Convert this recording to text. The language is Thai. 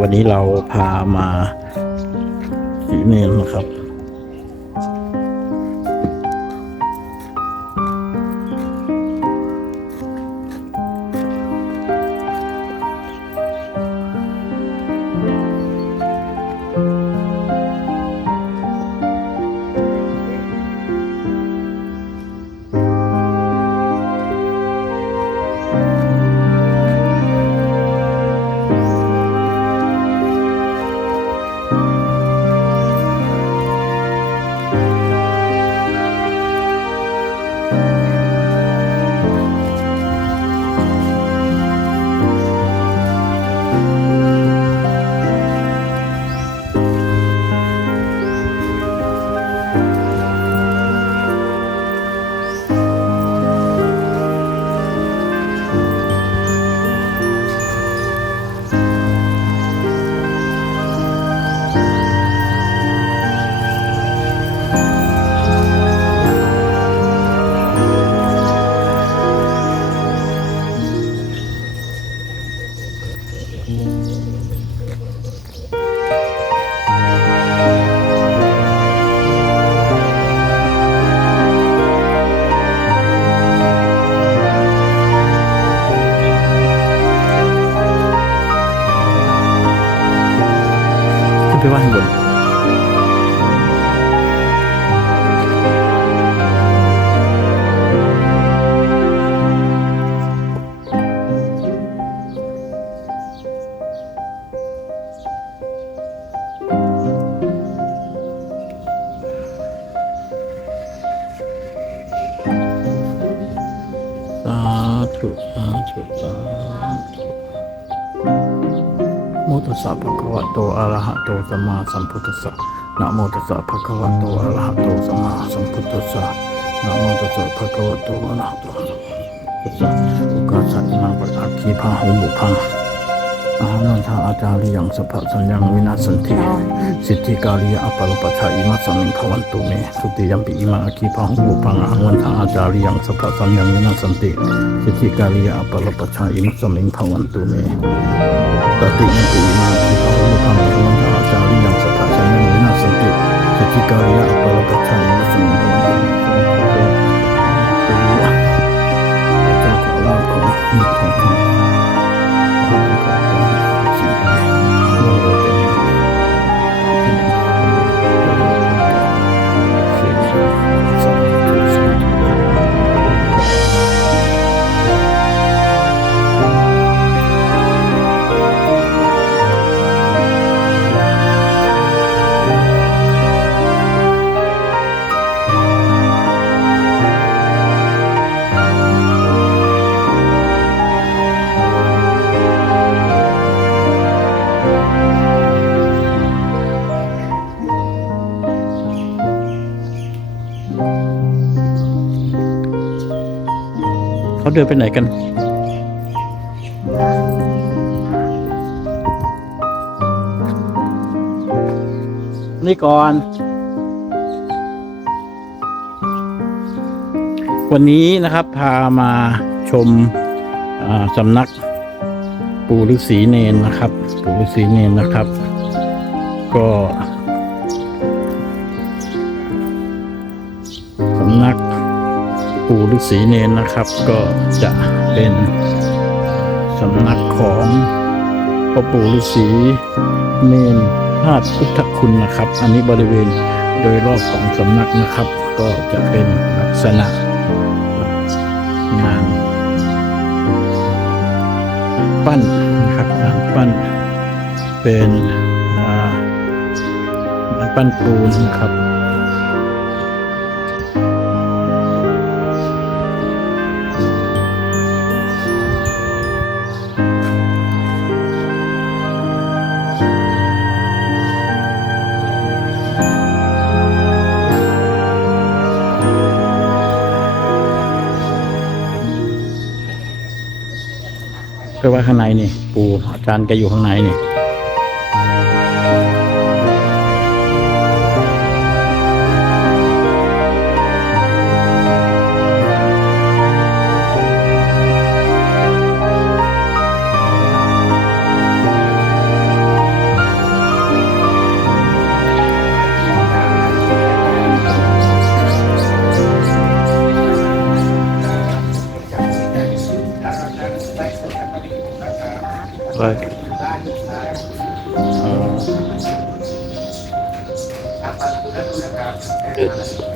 วันนี้เราพามาสีเนนนะครับ ขึ้นไปว่าข้าง โมตัสสะภะคะวะโตอะระหะโตสัมมาสัมพุทธัสสะนะโมตัสสะภะคะวะโตอะระหะโตสัมมาสัมพุทธัสสะนะโมตัสสะภะคะวะโตอะระหะโตสัมมาสัมพุทธัสสะโอกาสสัตมาปัตอาคีพาหุบุพัง นันทาอาจาริยังสัพพสัญญังวินาสันติสิทธิกาลีอัปปะลปัชชาอิมัสสมิงภวันตุเมสุติยัมปิอิมาอคีพาหุบุพังอาหานันทาอาจาริยังสัพพสัญญังวินาสันติสิทธิกาลีอัปปะลปัชชาอิมัสสมิงภวันตุเมตติยันติมาทิภาวุพังสุนันทาอาจาริยังสัพพสัญญาวินาสันติสิทธิกายะอัปปะระปัจฉัยมัสสมิงวันติเจ้าขอลาภของมิตรของ เขาเดินไปไหนกัน นี่ก่อน วันนี้นะครับพามาชมสำนักปู่ฤาษีเนนนะครับ ปู่ฤาษีเนนนะครับ ก็สำนัก ปู่ฤาษีเนนนะครับ ก็จะเป็นสำนักของพ่อปู่ฤาษีเนนธาตุพุทธคุณนะครับ อันนี้บริเวณโดยรอบของสำนักนะครับ ก็จะเป็นลักษณะงานปั้นนะครับงานปั้นเป็นงานปั้นปูนนะครับ ไปไว้ข้างในนี่ ปู่อาจารย์แกอยู่ข้างในนี่ Right. Uh,